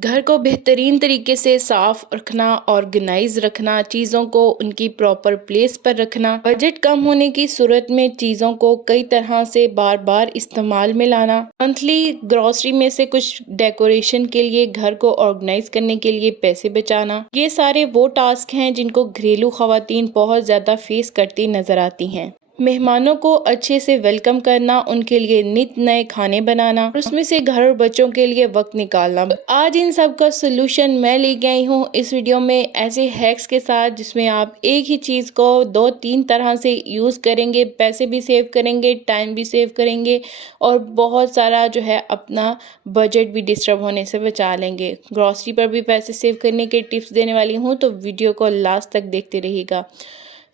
घर को बेहतरीन तरीके से साफ रखना, ऑर्गेनाइज रखना, चीज़ों को उनकी प्रॉपर प्लेस पर रखना, बजट कम होने की सूरत में चीज़ों को कई तरह से बार बार इस्तेमाल में लाना, मंथली ग्रॉसरी में से कुछ डेकोरेशन के लिए, घर को ऑर्गेनाइज करने के लिए पैसे बचाना, ये सारे वो टास्क हैं जिनको घरेलू खवातीन बहुत ज़्यादा फेस करती नज़र आती हैं। मेहमानों को अच्छे से वेलकम करना, उनके लिए नित नए खाने बनाना, उसमें से घर और बच्चों के लिए वक्त निकालना। आज इन सब का सोल्यूशन मैं लेके आई हूँ इस वीडियो में ऐसे हैक्स के साथ, जिसमें आप एक ही चीज़ को 2-3 तरह से यूज़ करेंगे, पैसे भी सेव करेंगे, टाइम भी सेव करेंगे और बहुत सारा जो है अपना बजट भी डिस्टर्ब होने से बचा लेंगे। ग्रॉसरी पर भी पैसे सेव करने के टिप्स देने वाली हूँ, तो वीडियो को लास्ट तक देखते रहिएगा।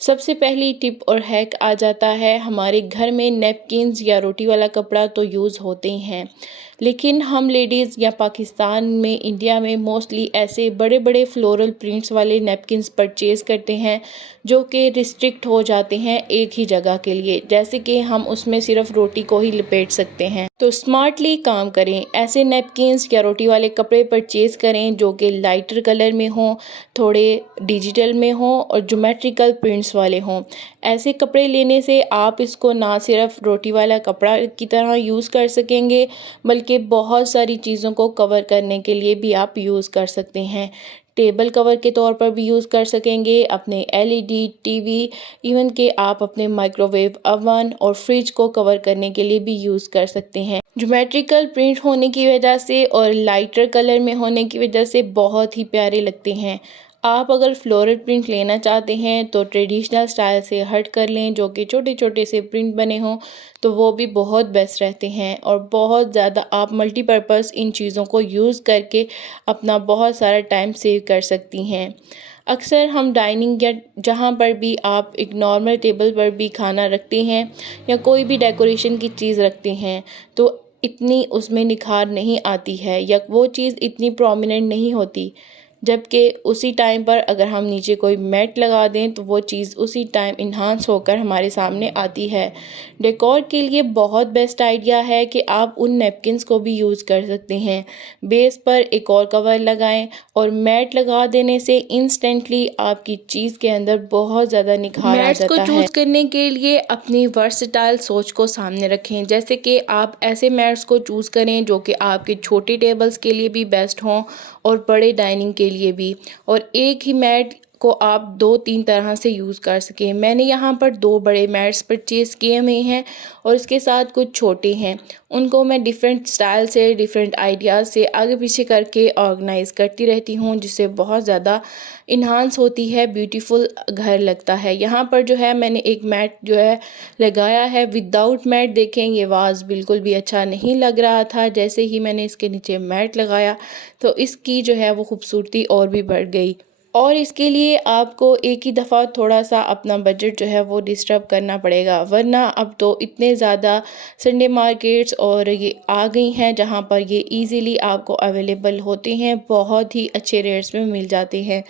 सबसे पहली टिप और हैक आ जाता है, हमारे घर में नैपकिन्स या रोटी वाला कपड़ा तो यूज़ होते ही हैं, लेकिन हम लेडीज़ या पाकिस्तान में, इंडिया में मोस्टली ऐसे बड़े बड़े फ्लोरल प्रिंट्स वाले नैपकिन्स परचेज़ करते हैं जो कि रिस्ट्रिक्ट हो जाते हैं एक ही जगह के लिए, जैसे कि हम उसमें सिर्फ रोटी को ही लपेट सकते हैं। तो स्मार्टली काम करें, ऐसे नैपकिन्स या रोटी वाले कपड़े परचेज़ करें जो कि लाइटर कलर में हों, थोड़े डिजिटल में हों और ज्योमेट्रिकल प्रिंट्स वाले हों। ऐसे कपड़े लेने से आप इसको ना सिर्फ रोटी वाला कपड़ा की तरह यूज़ कर सकेंगे, बल्कि बहुत सारी चीज़ों को कवर करने के लिए भी आप यूज़ कर सकते हैं। टेबल कवर के तौर पर भी यूज़ कर सकेंगे, अपने एलईडी टीवी, इवन के आप अपने माइक्रोवेव ओवन और फ्रिज को कवर करने के लिए भी यूज़ कर सकते हैं। ज्योमेट्रिकल प्रिंट होने की वजह से और लाइटर कलर में होने की वजह से बहुत ही प्यारे लगते हैं। आप अगर फ्लोरल प्रिंट लेना चाहते हैं तो ट्रेडिशनल स्टाइल से हट कर लें, जो कि छोटे छोटे से प्रिंट बने हों, तो वो भी बहुत बेस्ट रहते हैं और बहुत ज़्यादा आप मल्टीपर्पज़ इन चीज़ों को यूज़ करके अपना बहुत सारा टाइम सेव कर सकती हैं। अक्सर हम डाइनिंग या जहाँ पर भी आप एक नॉर्मल टेबल पर भी खाना रखते हैं या कोई भी डेकोरेशन की चीज़ रखते हैं, तो इतनी उसमें निखार नहीं आती है या वो चीज़ इतनी प्रोमिनेंट नहीं होती, जबकि उसी टाइम पर अगर हम नीचे कोई मैट लगा दें तो वो चीज़ उसी टाइम इन्हांस होकर हमारे सामने आती है। डेकोर के लिए बहुत बेस्ट आइडिया है कि आप उन नैपकिन्स को भी यूज़ कर सकते हैं। बेस पर एक और कवर लगाएं और मैट लगा देने से इंस्टेंटली आपकी चीज़ के अंदर बहुत ज़्यादा निखार आ जाता है। मैट्स को चूज़ करने के लिए अपनी वर्सटाइल सोच को सामने रखें, जैसे कि आप ऐसे मैट्स को चूज़ करें जो कि आपके छोटे टेबल्स के लिए भी बेस्ट हों और बड़े डाइनिंग के लिए भी, और एक ही मैट को आप 2-3 तरह से यूज़ कर सकें। मैंने यहाँ पर 2 बड़े मैट्स परचेज़ किए हुए हैं और इसके साथ कुछ छोटे हैं, उनको मैं डिफरेंट स्टाइल से, डिफरेंट आइडियाज़ से आगे पीछे करके ऑर्गेनाइज़ करती रहती हूँ, जिससे बहुत ज़्यादा इन्हांस होती है, ब्यूटीफुल घर लगता है। यहाँ पर जो है मैंने एक मैट जो है लगाया है विदाउट मैट। देखें, ये वाज़ बिल्कुल भी अच्छा नहीं लग रहा था, जैसे ही मैंने इसके नीचे मैट लगाया तो इसकी जो है वो खूबसूरती और भी बढ़ गई। और इसके लिए आपको एक ही दफ़ा थोड़ा सा अपना बजट जो है वो डिस्टर्ब करना पड़ेगा, वरना अब तो इतने ज़्यादा संडे मार्केट्स और ये आ गई हैं जहाँ पर ये इजीली आपको अवेलेबल होते हैं, बहुत ही अच्छे रेट्स में मिल जाते हैं।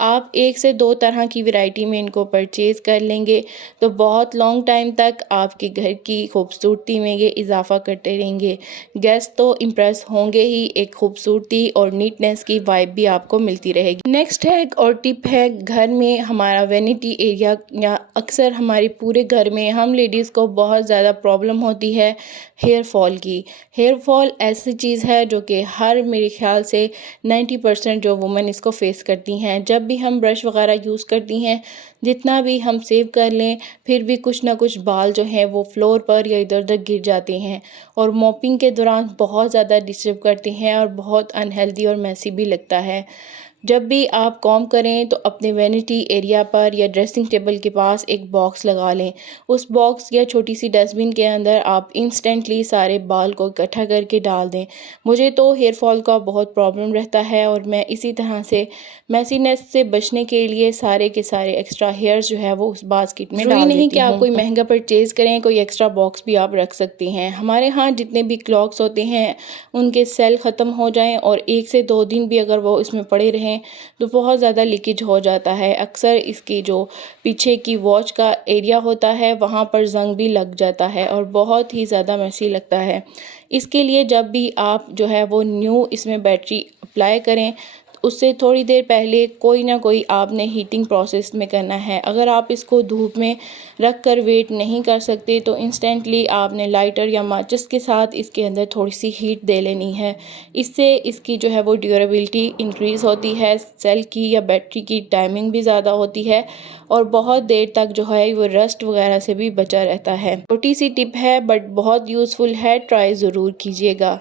आप 1 से 2 तरह की वैरायटी में इनको परचेज़ कर लेंगे तो बहुत लॉन्ग टाइम तक आपके घर की खूबसूरती में ये इजाफ़ा करते रहेंगे। गेस्ट तो इम्प्रेस होंगे ही, एक खूबसूरती और नीटनेस की वाइब भी आपको मिलती रहेगी। नेक्स्ट है एक और टिप है, घर में हमारा वैनिटी एरिया, या अक्सर हमारे पूरे घर में हम लेडीज़ को बहुत ज़्यादा प्रॉब्लम होती है हेयर फॉल की। हेयर फॉल ऐसी चीज़ है जो कि हर, मेरे ख्याल से 90% जो वुमेन इसको फेस करती हैं। जब भी हम ब्रश वगैरह यूज़ करती हैं, जितना भी हम सेव कर लें, फिर भी कुछ ना कुछ बाल जो हैं वो फ्लोर पर या इधर उधर गिर जाते हैं और मॉपिंग के दौरान बहुत ज़्यादा डिस्टर्ब करते हैं और बहुत अनहेल्दी और मैसी भी लगता है। जब भी आप कॉम्ब करें तो अपने वैनिटी एरिया पर या ड्रेसिंग टेबल के पास एक बॉक्स लगा लें। उस बॉक्स या छोटी सी डस्टबिन के अंदर आप इंस्टेंटली सारे बाल को इकट्ठा करके डाल दें। मुझे तो हेयर फॉल का बहुत प्रॉब्लम रहता है और मैं इसी तरह से मैसीनेस से बचने के लिए सारे के सारे एक्स्ट्रा हेयर्स जो है वो उस बास्केट में डाल देती हूँ। नहीं कि आप कोई महंगा परचेज़ करें, कोई एक्स्ट्रा बॉक्स भी आप रख सकते हैं। हमारे यहाँ जितने भी क्लॉक्स होते हैं उनके सेल ख़त्म हो जाएं और 1 से 2 दिन भी अगर वो इसमें पड़े रहें तो बहुत ज़्यादा लीकेज हो जाता है। अक्सर इसकी जो पीछे की वॉच का एरिया होता है वहाँ पर ज़ंग भी लग जाता है और बहुत ही ज़्यादा मैसी लगता है। इसके लिए जब भी आप जो है वो न्यू इसमें बैटरी अप्लाई करें, उससे थोड़ी देर पहले कोई ना कोई आपने हीटिंग प्रोसेस में करना है। अगर आप इसको धूप में रख कर वेट नहीं कर सकते तो इंस्टेंटली आपने लाइटर या माचिस के साथ इसके अंदर थोड़ी सी हीट दे लेनी है। इससे इसकी जो है वो ड्यूरेबिलिटी इंक्रीज़ होती है, सेल की या बैटरी की टाइमिंग भी ज़्यादा होती है और बहुत देर तक जो है वो रस्ट वगैरह से भी बचा रहता है। छोटी सी टिप है बट बहुत यूज़फुल है, ट्राई ज़रूर कीजिएगा।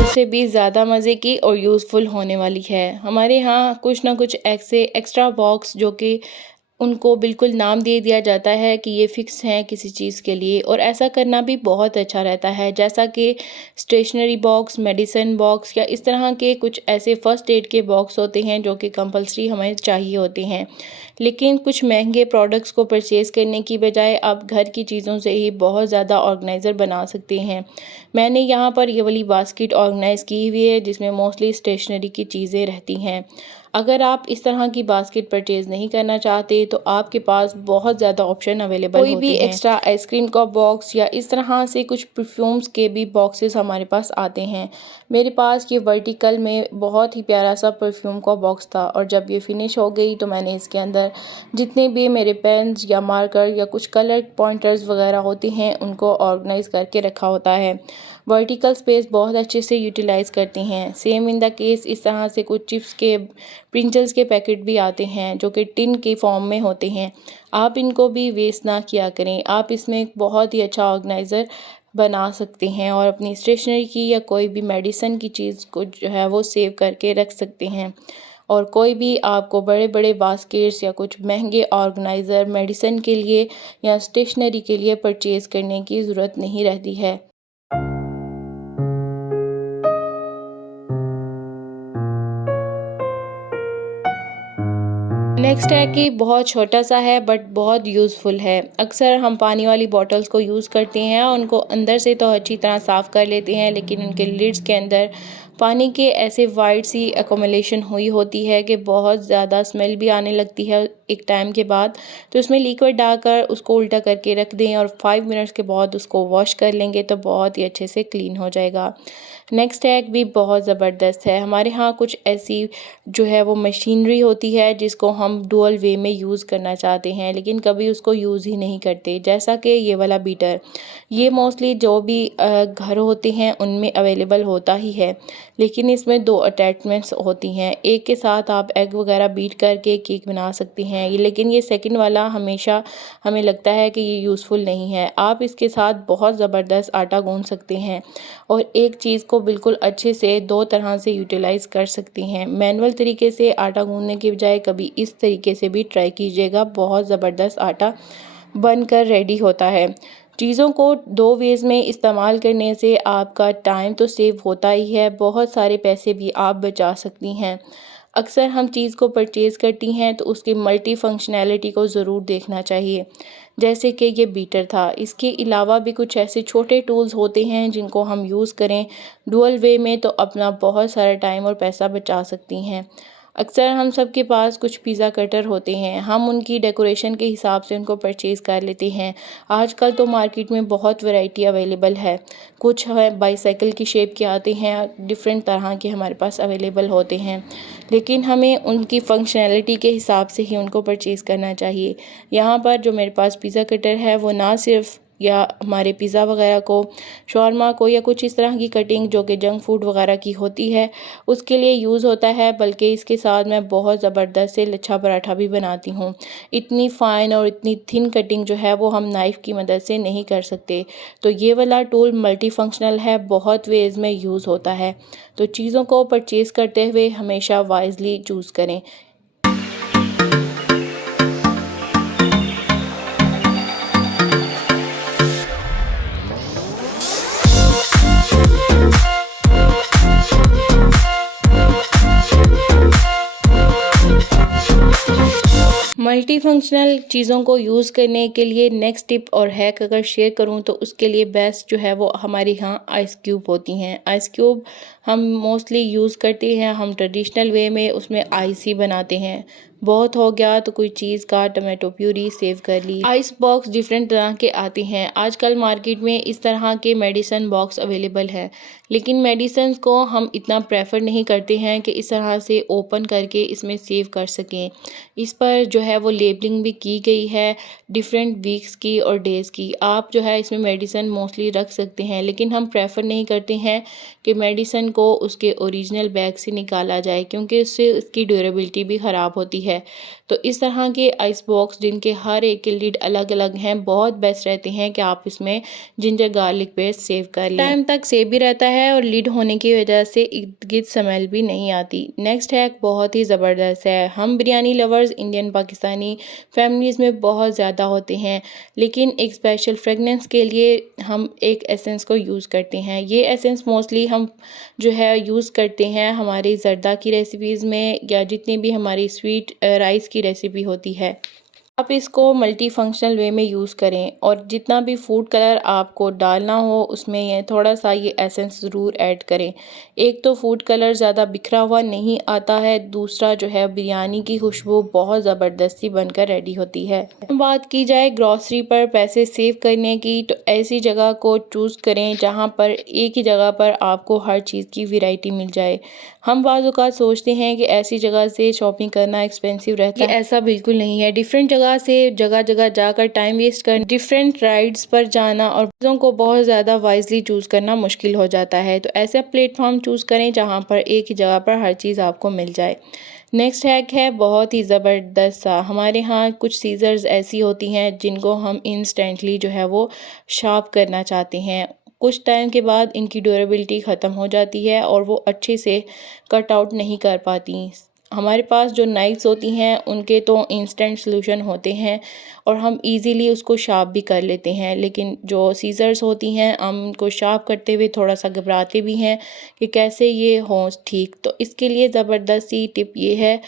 उससे भी ज़्यादा मज़े की और यूज़फुल होने वाली है। हमारे यहाँ कुछ ना कुछ ऐसे एक्स्ट्रा बॉक्स जो कि उनको बिल्कुल नाम दे दिया जाता है कि ये फ़िक्स हैं किसी चीज़ के लिए, और ऐसा करना भी बहुत अच्छा रहता है। जैसा कि स्टेशनरी बॉक्स, मेडिसिन बॉक्स या इस तरह के कुछ ऐसे फ़र्स्ट एड के बॉक्स होते हैं जो कि कंपल्सरी हमें चाहिए होते हैं। लेकिन कुछ महंगे प्रोडक्ट्स को परचेज़ करने की बजाय आप घर की चीज़ों से ही बहुत ज़्यादा ऑर्गेनाइज़र बना सकते हैं। मैंने यहाँ पर ये वाली बास्केट ऑर्गेनाइज़ की हुई है जिसमें मोस्टली स्टेशनरी की चीज़ें रहती हैं। अगर आप इस तरह की बास्केट परचेज़ नहीं करना चाहते तो आपके पास बहुत ज़्यादा ऑप्शन अवेलेबल होते हैं। कोई भी एक्स्ट्रा आइसक्रीम का बॉक्स या इस तरह से कुछ परफ्यूम्स के भी बॉक्सेस हमारे पास आते हैं। मेरे पास ये वर्टिकल में बहुत ही प्यारा सा परफ्यूम का बॉक्स था और जब ये फिनिश हो गई तो मैंने इसके अंदर जितने भी मेरे पेन्स या मार्कर या कुछ कलर पॉइंटर्स वगैरह होते हैं उनको ऑर्गेनाइज़ करके रखा होता है। वर्टिकल स्पेस बहुत अच्छे से यूटिलाइज़ करती हैं। सेम इन द केस इस तरह से कुछ चिप्स के प्रिंचल्स के पैकेट भी आते हैं जो कि टिन के फॉर्म में होते हैं। आप इनको भी वेस्ट ना किया करें। आप इसमें एक बहुत ही अच्छा ऑर्गेनाइज़र बना सकते हैं और अपनी स्टेशनरी की या कोई भी मेडिसिन की चीज़ को जो है वो सेव करके रख सकते हैं। और कोई भी आपको बड़े बड़े बास्केट्स या कुछ महंगे ऑर्गेनाइज़र मेडिसिन के लिए या स्टेशनरी के लिए परचेज़ करने की ज़रूरत नहीं रहती है। नेक्स्ट है कि बहुत छोटा सा है बट बहुत यूज़फुल है। अक्सर हम पानी वाली बॉटल्स को यूज़ करते हैं, उनको अंदर से तो अच्छी तरह साफ़ कर लेते हैं लेकिन उनके लिड्स के अंदर पानी के ऐसे वाइट सी एक्युमुलेशन हुई होती है कि बहुत ज़्यादा स्मेल भी आने लगती है एक टाइम के बाद। तो उसमें लिक्विड डालकर उसको उल्टा करके रख दें और 5 मिनट्स के बाद उसको वॉश कर लेंगे तो बहुत ही अच्छे से क्लीन हो जाएगा। नेक्स्ट हैक भी बहुत ज़बरदस्त है। हमारे यहाँ कुछ ऐसी जो है वो मशीनरी होती है जिसको हम डुअल वे में यूज़ करना चाहते हैं लेकिन कभी उसको यूज़ ही नहीं करते। जैसा कि ये वाला बीटर, ये मोस्टली जो भी घर होते हैं उनमें अवेलेबल होता ही है, लेकिन इसमें 2 अटैचमेंट्स होती हैं। एक के साथ आप एग वगैरह बीट करके केक बना सकते हैं, लेकिन ये सेकंड वाला हमेशा हमें लगता है कि ये यूज़फुल नहीं है। आप इसके साथ बहुत ज़बरदस्त आटा गूँथ सकते हैं और एक चीज़ को बिल्कुल अच्छे से 2 तरह से यूटिलाइज़ कर सकती हैं। मैनुअल तरीके से आटा गूँथने के बजाय कभी इस तरीके से भी ट्राई कीजिएगा, बहुत ज़बरदस्त आटा बनकर रेडी होता है। चीज़ों को 2 वेज़ में इस्तेमाल करने से आपका टाइम तो सेव होता ही है, बहुत सारे पैसे भी आप बचा सकती हैं। अक्सर हम चीज़ को परचेज़ करती हैं तो उसकी मल्टी फंक्शनैलिटी को ज़रूर देखना चाहिए। जैसे कि ये बीटर था, इसके अलावा भी कुछ ऐसे छोटे टूल्स होते हैं जिनको हम यूज़ करें डुअल वे में तो अपना बहुत सारा टाइम और पैसा बचा सकती हैं। अक्सर हम सब के पास कुछ पिज़्ज़ा कटर होते हैं, हम उनकी डेकोरेशन के हिसाब से उनको परचेज़ कर लेते हैं। आजकल तो मार्केट में बहुत वैरायटी अवेलेबल है। कुछ है बाईसाइकिल की शेप के आते हैं, डिफरेंट तरह के हमारे पास अवेलेबल होते हैं, लेकिन हमें उनकी फंक्शनैलिटी के हिसाब से ही उनको परचेज़ करना चाहिए। यहाँ पर जो मेरे पास पिज़्ज़ा कटर है वो ना सिर्फ या हमारे पिज़्ज़ा वगैरह को, शॉर्मा को या कुछ इस तरह की कटिंग जो कि जंक फूड वगैरह की होती है उसके लिए यूज़ होता है, बल्कि इसके साथ मैं बहुत ज़बरदस्त से लच्छा पराठा भी बनाती हूँ। इतनी फ़ाइन और इतनी थिन कटिंग जो है वो हम नाइफ़ की मदद से नहीं कर सकते। तो ये वाला टूल मल्टी फंक्शनल है, बहुत वेज़ में यूज़ होता है। तो चीज़ों को परचेज़ करते हुए हमेशा वाइजली चूज़ करें। मल्टी मल्टीफंक्शनल चीज़ों को यूज़ करने के लिए नेक्स्ट टिप और हैक अगर शेयर करूं तो उसके लिए बेस्ट जो है वो हमारे यहाँ आइस क्यूब होती हैं। आइस क्यूब हम मोस्टली यूज़ करते हैं, हम ट्रेडिशनल वे में उसमें आइस ही बनाते हैं। बहुत हो गया तो कोई चीज़ का टमाटो प्यूरी सेव कर ली। आइस बॉक्स डिफरेंट तरह के आते हैं। आजकल मार्केट में इस तरह के मेडिसिन बॉक्स अवेलेबल है, लेकिन मेडिसिन को हम इतना प्रेफर नहीं करते हैं कि इस तरह से ओपन करके इसमें सेव कर सकें। इस पर जो है वो लेबलिंग भी की गई है डिफरेंट वीक्स की और डेज़ की। आप जो है इसमें मेडिसिन मोस्टली रख सकते हैं, लेकिन हम प्रेफर नहीं करते हैं कि मेडिसिन को उसके ओरिजिनल बैग से निकाला जाए, क्योंकि उससे उसकी ड्यूरेबिलिटी भी ख़राब होती है। तो इस तरह के आइस बॉक्स जिनके हर एक के लिड अलग अलग हैं, बहुत बेस्ट रहते हैं कि आप इसमें जिंजर गार्लिक पेस्ट सेव कर लें। टाइम तक सेव भी रहता है और लिड होने की वजह से इर्द गिर्द स्मेल भी नहीं आती। नेक्स्ट हैक बहुत ही ज़बरदस्त है। हम biryani lovers Indian Pakistani families में बहुत ज़्यादा होते हैं, लेकिन एक स्पेशल फ्रेगनेंस के लिए हम एक एसेंस को यूज़ करते हैं। ये एसेंस मोस्टली हम जो है यूज़ करते हैं हमारी ज़र्दा की रेसिपीज़ में या जितनी भी हमारी स्वीट राइस की रेसिपी होती है। आप इसको मल्टी फंक्शनल वे में यूज़ करें और जितना भी फूड कलर आपको डालना हो उसमें ये थोड़ा सा ये एसेंस ज़रूर ऐड करें। एक तो फूड कलर ज़्यादा बिखरा हुआ नहीं आता है, दूसरा जो है बिरयानी की खुशबू बहुत ज़बरदस्ती बनकर रेडी होती है। बात की जाए ग्रॉसरी पर पैसे सेव करने की, तो ऐसी जगह को चूज़ करें जहाँ पर एक ही जगह पर आपको हर चीज़ की वैरायटी मिल जाए। हम बाज़ औक़ात सोचते हैं कि ऐसी जगह से शॉपिंग करना एक्सपेंसिव रहता है, ऐसा बिल्कुल नहीं है। डिफरेंट जगह से जगह जगह जाकर टाइम वेस्ट कर डिफरेंट राइड्स पर जाना और चीज़ों को बहुत ज़्यादा वाइजली चूज़ करना मुश्किल हो जाता है। तो ऐसा प्लेटफॉर्म चूज़ करें जहाँ पर एक ही जगह पर हर चीज़ आपको मिल जाए। नेक्स्ट हैक है बहुत ही ज़बरदस्त सा। हमारे यहाँ कुछ सीज़र्स ऐसी होती हैं जिनको हम इंस्टेंटली जो है वो शार्प करना चाहते हैं। कुछ टाइम के बाद इनकी ड्यूरेबिलिटी ख़त्म हो जाती है और वो अच्छे से कट आउट नहीं कर पाती। हमारे पास जो नाइफ्स होती हैं उनके तो इंस्टेंट सॉल्यूशन होते हैं और हम इजीली उसको शार्प भी कर लेते हैं, लेकिन जो सीज़र्स होती हैं हम उनको शार्प करते हुए थोड़ा सा घबराते भी हैं कि कैसे ये हो ठीक। तो इसके लिए ज़बरदस्त सी टिप ये है,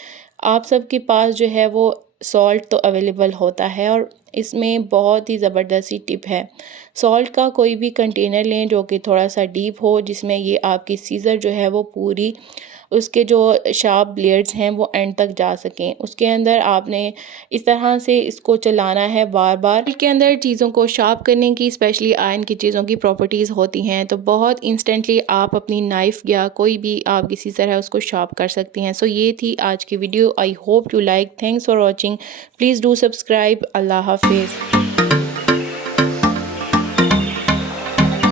आप सबके पास जो है वो सॉल्ट तो अवेलेबल होता है और इसमें बहुत ही ज़बरदस्त सी टिप है। सॉल्ट का कोई भी कंटेनर लें जो कि थोड़ा सा डीप हो, जिसमें ये आपकी सीज़र जो है वो पूरी उसके जो शार्प ब्लेड्स हैं वो एंड तक जा सकें। उसके अंदर आपने इस तरह से इसको चलाना है बार बार। इसके अंदर चीज़ों को शार्प करने की, स्पेशली आयरन की चीज़ों की प्रॉपर्टीज़ होती हैं, तो बहुत इंस्टेंटली आप अपनी नाइफ़ या कोई भी आप किसी तरह उसको शार्प कर सकती हैं। सो ये थी आज की video. I hope you like. Thanks for watching. Please do subscribe. अल्लाह हाफिज़।